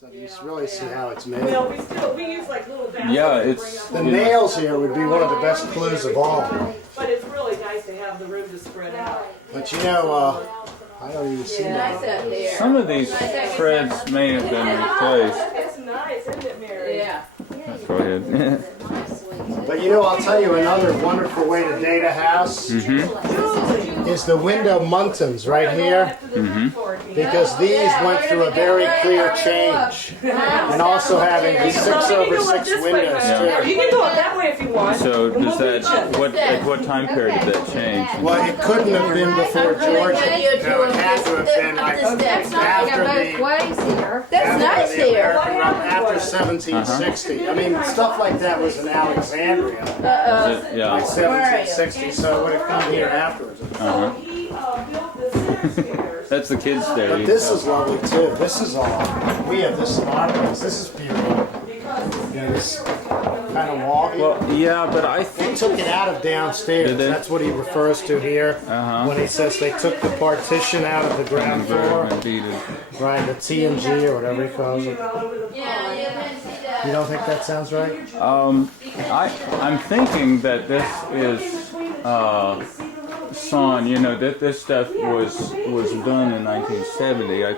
So you really see how it's made. Well, we use like little baskets. Yeah, it's The nails here would be one of the best clues of all. But it's really nice to have the room to spread out. But you know, I don't even see that. some of these threads may have been replaced. It's nice, isn't it, Mary? Yeah. Go ahead. But you know, I'll tell you another wonderful way to date a house is the window muntins right here. Because these went through a very clear change. And also having the 6/6 windows too. You can go up that way if you want. So does that at what time period did that change? Well, it couldn't have been before Georgia. No, it had to have been like after the ways here. That's nice here. after 1760. I mean, stuff like that was in Alexandria. Is it- Like yeah. 1760, so it would have come here afterwards. He built the stairs. That's the kids' day. But this is lovely too. This is all. We have this in our place. This is beautiful. You know, this kind of wall. Well, yeah, but I They think took it out of downstairs. Did they? That's what he refers to here when he says they took the partition out of the ground floor. Right, the T&G or whatever he calls it. You don't think that sounds right? I'm thinking that this is sawn. You know that this stuff was done in 1970.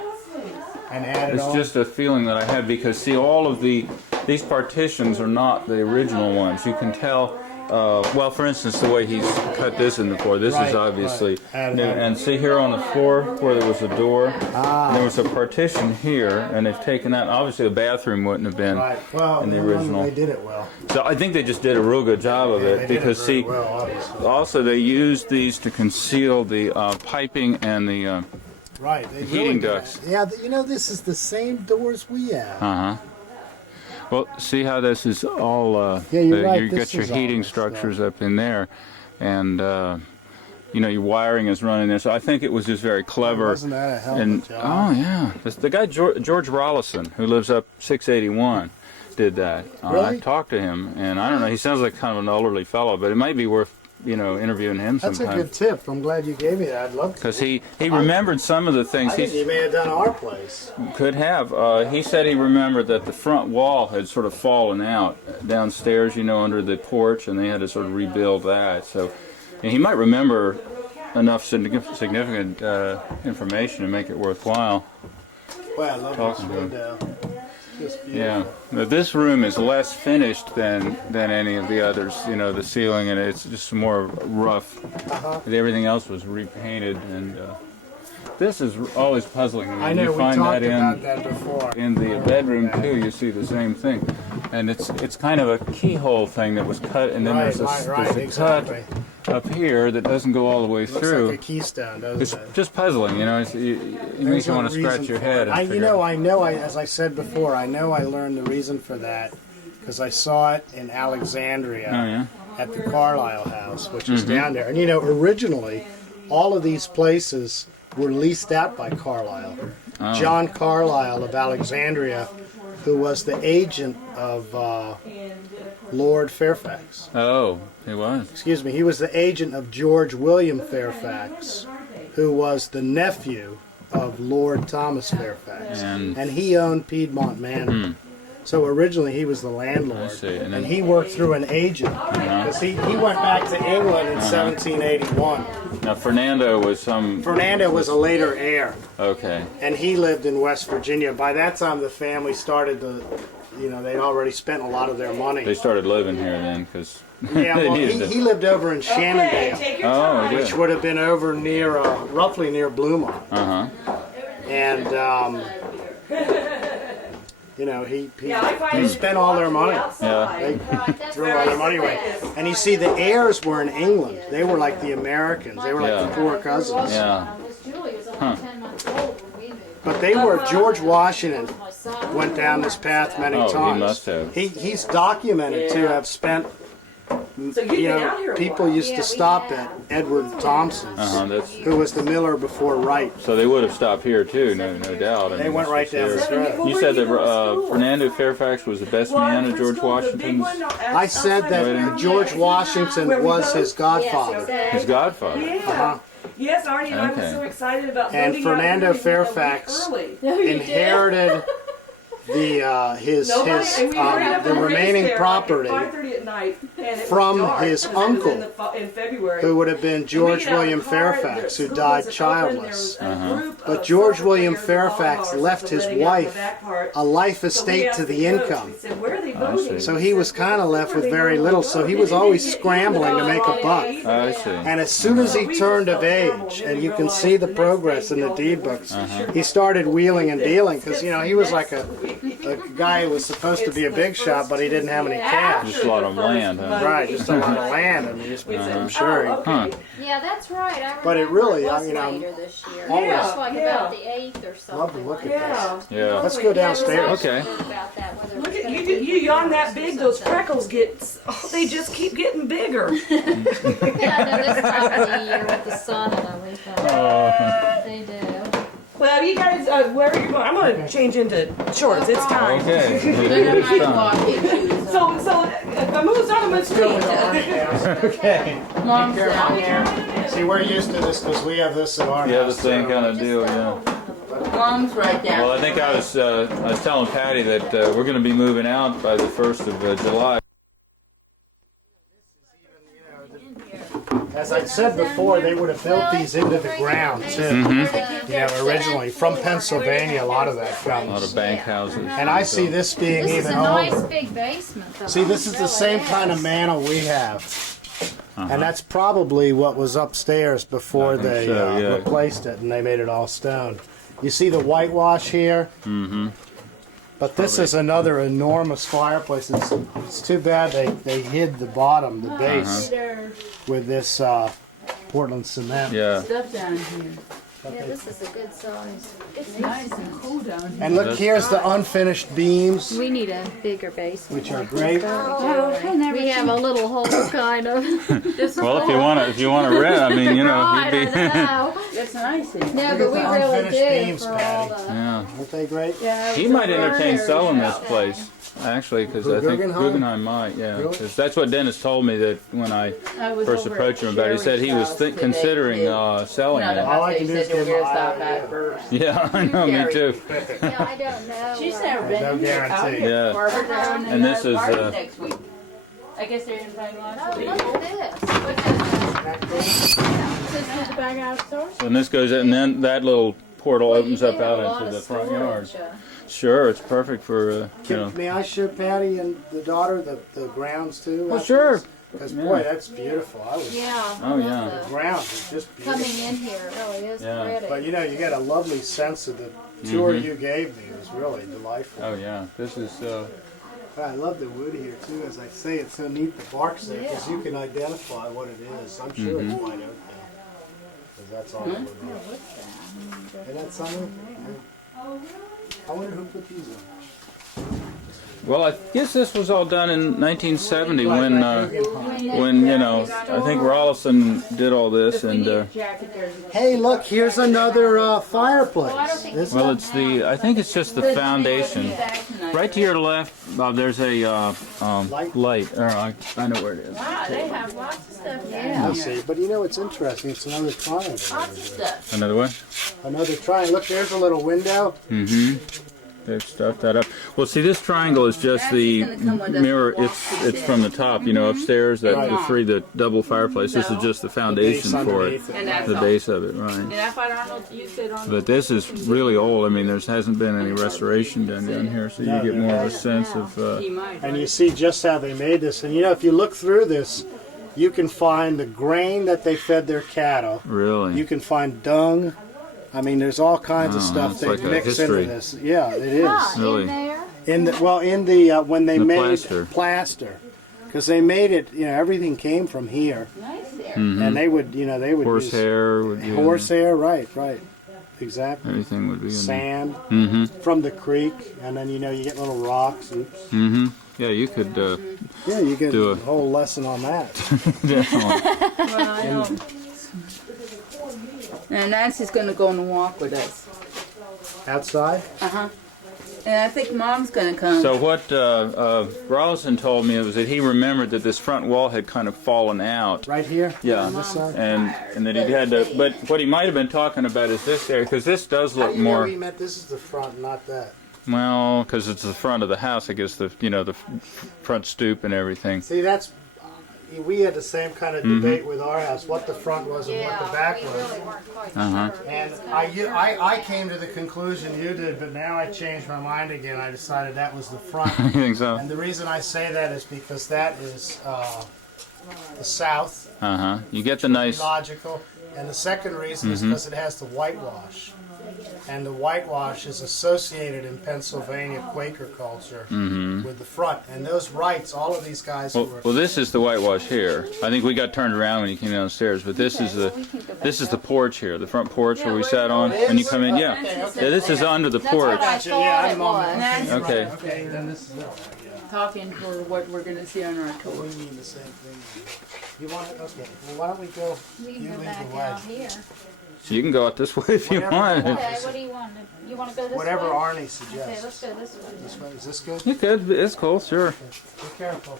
And add it It's on. just a feeling that I have because see, all of these partitions are not the original ones. You can tell. Well, for instance, the way he's cut this in the floor. This Right, is obviously right. new. And see here on the floor where there was a door, there was a partition here, and they've taken that. Obviously, the bathroom wouldn't have been Right. Well, in the original. They did it well. So I think they just did a real good job of They it did because it very see, well, obviously. also they used these to conceal the piping and the Right. They heating really did ducts. it. Yeah, you know, this is the same doors we have. Well, see how this is all. Yeah, you're right, You this got your is all heating this structures up in there, and you know your wiring is running there. So I think it was just very clever. Wasn't that a hell of a And job? oh yeah, the guy George Rollison, who lives up 681, did that. I Really? talked to him, and I don't know. He sounds like kind of an elderly fellow, but it might be worth interviewing him That's a sometime. good tip. I'm glad you gave me that. I'd love to. Because he remembered some of the things I think he may have done our place. could have. He said he remembered that the front wall had sort of fallen out downstairs, under the porch, and they had to sort of rebuild that. So he might remember enough significant information to make it worthwhile. Well, I love Talking this to him. window. Just beautiful. Yeah, but this room is less finished than any of the others. The ceiling and it's just more rough. Everything else was repainted, and this is always puzzling. I know, you we find talked that about that before. in the bedroom too. You see the same thing, and it's kind of a keyhole thing that was cut, and then there's a exactly. cut up here that doesn't go all the way Looks through. like a keystone, doesn't It's it? just puzzling, it makes you want to scratch your head. And As I said before, I know I learned the reason for that because I saw it in Alexandria Oh yeah. at the Carlisle House, which is down there. And originally, all of these places were leased out by Carlisle. John Carlisle of Alexandria, who was the agent of Lord Fairfax. Oh, he was. Excuse me, he was the agent of George William Fairfax, who was the nephew of Lord Thomas Fairfax. And he owned Piedmont Manor. So originally he was the landlord. I see. And then- And he worked through an agent. Because he went back to England in 1781. now Fernando was Fernando was a later heir. okay. And he lived in West Virginia. By that time the family started to, they'd already spent a lot of their money. They started living here then because Yeah, they well, needed he lived over in Okay, Shenandoah. take your Oh, time. yeah. Which would have been over near, roughly near Blumont. And, he spent all their money. They threw all their money away. And you see, the heirs were in England. They were like the Americans. They were like the poor cousins. Yeah. But they were, George Washington went down this path many Oh, he times. must have. He's documented to have spent, So you've been out here a people while. used to stop at Edward Thompson's, That's who was the miller before Wright. so they would have stopped here too, no doubt. I They mean, went this right was down here. this road. You said that Fernando Fairfax was the best man of George Washington's, I said that George Washington was his godfather. his godfather. Yeah. Yes, Arnie and I Okay. were so excited about And moving out Fernando here, we went a week Fairfax early. Inherited the remaining property 5:30 at night, and it was from dark. his It was uncle, in February. who would have been George We got out of William the car, Fairfax, the who school died wasn't open, childless. there was a group But of George soccer William players and Fairfax volleyballers left that his were letting out wife the back part. a life So we estate asked to the coach, income. we said, "Where are they I voting?" see. So he was kind of left with very little, so he was always scrambling to make a buck. I see. And as soon as he turned of age, and you can see the progress in the deed books, he started wheeling and dealing, because, you know, he was like a guy who was supposed to be a big shot, but he didn't have any cash. Just a lot of land, huh? Right, just a lot of land, and I'm sure. Huh. Yeah, that's right. I remember But it really, it was I mean, I'm later this year. always- It was like Yeah. about the 8th or something. Love to look at Yeah. Yeah. Let's go downstairs. Okay. About that, whether it Look was at gonna you, be you yawn that Christmas big, or those something. freckles get, they just keep getting bigger. Yeah, no, this time of the year with the sun and everything. They do. Well, you guys, where are you going? I'm going to change into shorts. It's time. Okay. They're It's my done. walking shoes. So, who's on the street? Okay. Mom's down there. See, we're used to this because we have this in our Yeah, the house. same too. kind of deal, yeah. Mom's right down. Well, I think I was telling Patty that we're going to be moving out by the 1st of July. As I said before, they would have built these into the ground too. Mm-hmm. You know, originally from Pennsylvania, a lot of that A lot of comes. bank houses. And I see this being This is a even nice older. big basement, though. See, this is the Really same is. kind of mantel we have. And that's probably what was upstairs before I think they so, yeah. replaced it and they made it all stone. You see the whitewash here? Mm-hmm. But this is another enormous fireplace. It's too bad they hid the bottom, the base, with this Portland cement. Yeah. Stuff down here. Yeah, this is a good size. It's nice and cool down here. And look, here's the unfinished beams, We need a bigger basement. which are great. We have a little hole, kind of. Well, if you want to rent, I mean, you know, Right, you'd be. I know. It's nice in here. No, but we the really unfinished do beams, for all Patty. the. Yeah. Aren't they great? Yeah, He might entertain selling this place, actually, because I think Guggenheim? Guggenheim might, yeah. Really? 'Cause that's what Dennis told me that when I I was first over approached at him about it. He said he was Sherry's house considering today. selling Not it. All I about can they do is said give we're my gonna stop idea. at first. Yeah, I know, me Gary. too. Yeah, I don't know. She's never been No in here. I'll guarantee. get Yeah. Barbara down And this is, party uh, next week. I guess they're inviting lots Oh, of look people. at this. What's this? The bag outdoors? And this goes, and then that little portal Well, opens you up do have a out lot into the of front yard. storage, Sure, it's perfect for, you know. May I show Patty and the daughter the grounds too? Well, sure. Because Yeah. boy, that's beautiful. I was Yeah. Oh, I love yeah. the grounds is just the- Coming beautiful. in here, it really is Yeah. pretty. But you know, you get a lovely sense of the tour you gave me. It was really delightful. Oh, yeah. This is, I love the wood here too. As I say, it's so neat the bark's there because Yeah. you can identify what it is. I'm sure it's white oak now. Because that's all it would be. Yeah, what's that? Isn't that something? Yeah. I wonder who put these on. well, I guess this was all done in 1970 when, you know, I think Rollison did all this and, Jacket there's Hey, look, here's another fireplace. I don't think This well, it's I think it's just the foundation. Right to your left, there's a light. I know where it is. Wow, they have lots of stuff I down here. see, but you know what's interesting? It's another triangle. Lots of stuff. Another one? Another triangle. Look, there's a little window. Mm-hmm. They've stuffed that up. Well, see, this triangle is just the mirror. It's from the top, you know, upstairs. The double fireplace. This is just the foundation Base for it, underneath it. And that's the all. base of it, right? And I thought Arnold, you said on But this is really old. I mean, there hasn't been any restoration done down here, so you get more of a sense of. he might. And you see just how they made this. And you know, if you look through this, you can find the grain that they fed their cattle. Really. You can find dung. I mean, there's all kinds of Oh, stuff it's they like a mix into history. this. Yeah, it is. Hot Really? in there. In the when they The made plaster. because they made it. You know, everything came from here, Nice there. and they would Horsehair would be in horsehair, right, exactly. Everything would be in there. Sand Mm-hmm. from the creek, and then you know you get little rocks. Oops. Mm-hmm. Yeah, you could Yeah, you get Do a a- whole lesson on that. definitely. Well, I know. And Nancy's gonna go on a walk with us. Outside. Uh-huh. And I think Mom's gonna come. So what Rollison told me was that he remembered that this front wall had kind of fallen out. Right here? Yeah. On this side? And that he had to, but what he might have been talking about is this area, because this does How look do you know more. he meant this is the front, not that? Well, because it's the front of the house, I guess the the front stoop and everything. See, that's we had the same kind of debate with our house, what the front was and what the back was. And I came to the conclusion you did, but now I changed my mind again. I decided that was the front. You think so? And the reason I say that is because that is the south. You get the nice. Logical. And the second reason is because it has the whitewash. And the whitewash is associated in Pennsylvania Quaker culture with the front. And those rights, all of these guys who were... Well, this is the whitewash here. I think we got turned around when you came downstairs, but this is the porch here, the front porch where we sat on when you come in. Yeah, this is under the porch. That's what I thought it was. Okay. Okay, then this is it. Talking for what we're going to see on our tour. We mean the same thing. You want it? Okay. Well, why don't we go? We You can go lead back the way. out here. So you can go out this way if you Whatever want. you want. Okay, what do you want? You want to go this Whatever way? Arnie Okay, suggests. let's go this way. This way. Is this good? You could. It's cool. Sure. Be careful.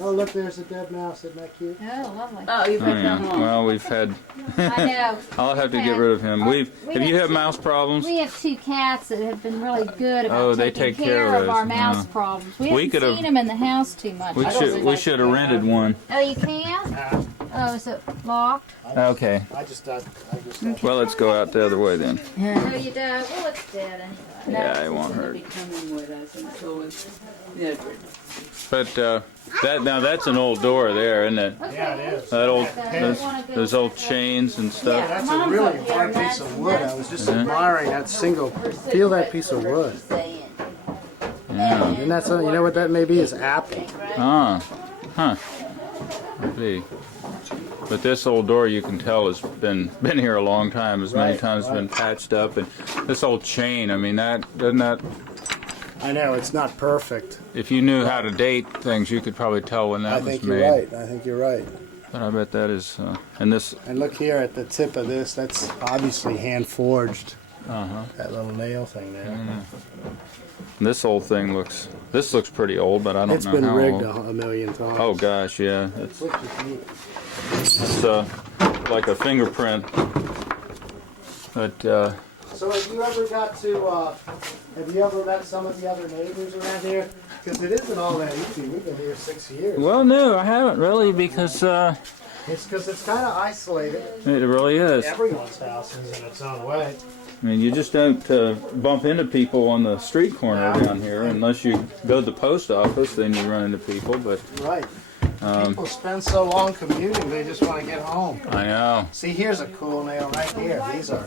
Oh, look, there's a dead mouse. Isn't that cute? Oh, lovely. Oh, you've Oh, been yeah. home. Well, we've had. I know. I'll have to get rid of him. Do you have mouse problems? We have two cats that have been really good about Oh, they taking take care of of our those, mouse yeah. problems. We We haven't could've- seen them in the house too much. We should have rented one. Oh, you can? Oh, is it locked? Okay. I just thought. Well, let's go out the other way then. No, you don't. Well, it's dead anyway. Yeah, it won't hurt. Be coming with us, and so is Edward. But that's an old door there, isn't it? Yeah, it is. That old those old chains and stuff. That's a really fine piece of wood. I was just admiring that single. Feel that piece of wood. Yeah. And that's you know what that maybe is apple. Ah. Huh. Maybe. But this old door, you can tell, has been here a long time. As many times been patched up, and this old chain. I mean, doesn't that? I know it's not perfect. If you knew how to date things, you could probably tell when that I was think made. you're right. I think you're right. But I bet that is. And this. And look here at the tip of this. That's obviously hand forged. That little nail thing there. This old thing looks. This looks pretty old, but I don't It's know been how rigged old. a million times. Oh gosh, yeah. It's Which is neat. like a fingerprint. But So have you ever got to? Have you ever met some of the other neighbors around here? Because it isn't all that easy. We've been here 6 years. well, no, I haven't really because It's because it's kind of isolated. it really is. Everyone's house is in its own way. I mean, you just don't bump into people on the street corner around here unless you go to the post office. Then you run into people. But Right. People spend so long commuting, they just want to get home. I know. See, here's a cool nail right here. These are.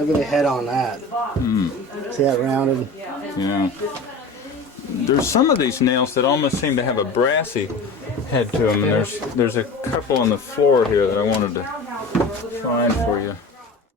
Look at the head on that. See that rounded? Yeah. There's some of these nails that almost seem to have a brassy head to them. And there's a couple on the floor here that I wanted to find for you.